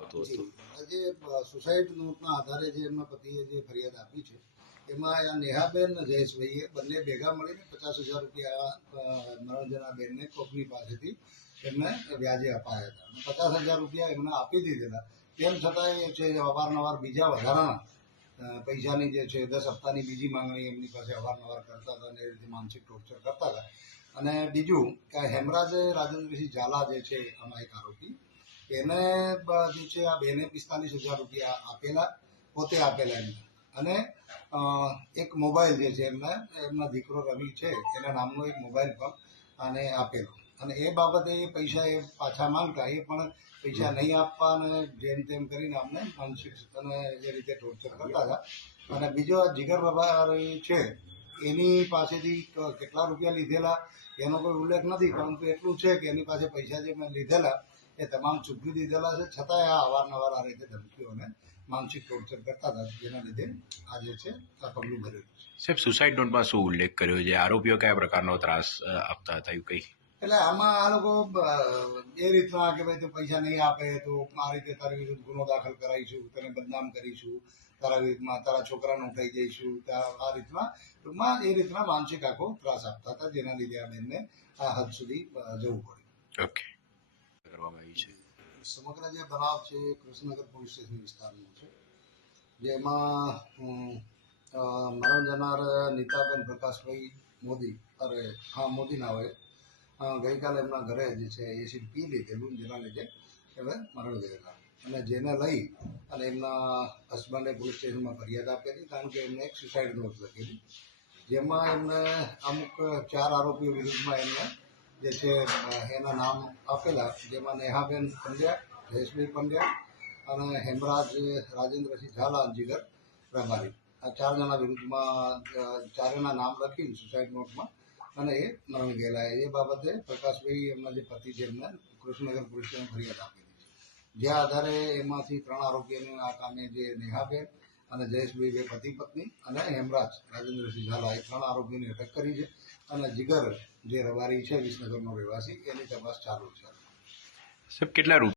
આવતું હતું. જે સુસાઇડ નોટના આધારે જે એમના પતિએ જે ફરિયાદ આપી છે એમાં આ નેહાબેન અને જયેશભાઈએ બંને ભેગા મળીને પચાસ હજાર રૂપિયા અ, મરણજના બેનને કોકની પાસેથી એમને વ્યાજે અપાયા હતા. પચાસ હજાર રૂપિયા એમને આપી દીધેલા. તેમ છતાં એ છે અવારનવાર બીજા વધારાના પૈસાની જે છે દસ હપ્તાની બીજી માંગણી એમની પાસે અવારનવાર કરતા હતા અને એ રીતે માનસિક ટોર્ચર કરતા હતા. અને બીજું કે હેમરાજ રાજેન્દ્રસિંહ ઝાલા જે છે આમાં એક આરોપી એને જે છે, આ બેને પિસ્તાલીસ હજાર રૂપિયા આપેલા, પોતે આપેલા એમને. અને એક મોબાઈલ જે છે એમને, એમના દીકરો રવિ છે, એના નામનો એક મોબાઈલ પણ આને આપેલો. અને એ બાબતે એ પૈસા એ પાછા માંગતા, એ પણ પૈસા નહીં આપવા અને જેમ તેમ કરીને અમને માનસિક અને એ રીતે ટોર્ચર કરતા હતા. અને બીજો આ જીગર રબારી છે, એની પાસેથી કેટલા રૂપિયા લીધેલા, એનો કોઈ ઉલ્લેખ નથી, પરંતુ એટલું છે કે એની પાસે પૈસા જે મેં લીધેલા એ તમામ ચૂકવી દીધેલા છે. છતાંય આ અવારનવાર આ રીતે ધમકીઓને માનસિક ટોર્ચર કરતા હતા જેના લીધે આ જે છે આ પગલું ભરેલું છે. સાહેબ સુસાઇડ નોટમાં શું ઉલ્લેખ કર્યો છે? આરોપીઓ કયા પ્રકારનો ત્રાસ આપતા હતા એવું કઈ? એટલે આમાં આ લોકો એ રીતના કે ભાઈ તું પૈસા નહીં આપે તો આ રીતે તારી વિરુદ્ધ ગુનો દાખલ કરાવીશું તને બદનામ કરીશું તારા વિરુદ્ધમાં તારા છોકરાનું ઉઠાઈ જઈશું આ રીતના ટૂંકમાં એ રીતના માનસિક આખો ત્રાસ આપતા હતા જેના લીધે આ બેનને આ હદ સુધી જવું પડ્યું. ઓકે. કરવામાં આવી છે. સમગ્ર જે બનાવ છે કૃષ્ણનગર પોલીસ સ્ટેશન વિસ્તારનો છે. જેમાં મરણ જનાર નીતાબેન પ્રકાશભાઈ મોદી, અરે, હા મોદી ના હોય ગઈકાલે એમના ઘરે જે છે, એસિડ પી લીધેલું જેના લીધે હવે મરણ ગયેલા. અને જેને લઈ અને એમના હસબન્ડે પોલીસ સ્ટેશનમાં ફરિયાદ આપેલી, કારણ કે એમને એક સુસાઇડ નોટ લખેલી. જેમાં એમને અમુક ચાર આરોપીઓ વિરુદ્ધમાં એમને જે છે એના નામ આપેલા, જેમાં નેહાબેન પંડ્યા, જયેશભાઈ પંડ્યા અને હેમરાજ રાજેન્દ્રસિંહ ઝાલા જીગર પ્રભારી. આ ચાર જણા વિરુદ્ધમાં ચારેના નામ લખી સુસાઇડ નોટમાં અને એ મરણ ગયેલા. એ બાબતે પ્રકાશભાઈ એમના જે પતિ છે, એમને કૃષ્ણનગર પોલીસ સ્ટેશન ફરિયાદ આપેલી છે. જે આધારે એમાંથી ત્રણ આરોપીઓને આ કામે જે નેહાબેન અને જયેશભાઈ બે પતિ પત્ની અને હેમરાજ રાજેન્દ્રસિંહ ઝાલા. એ ત્રણ આરોપીની અટક કરી છે અને જીગર, જે રવારી છે, વિસનગરનો રહેવાસી, એની તપાસ ચાલુ છે. સાહેબ, કેટલા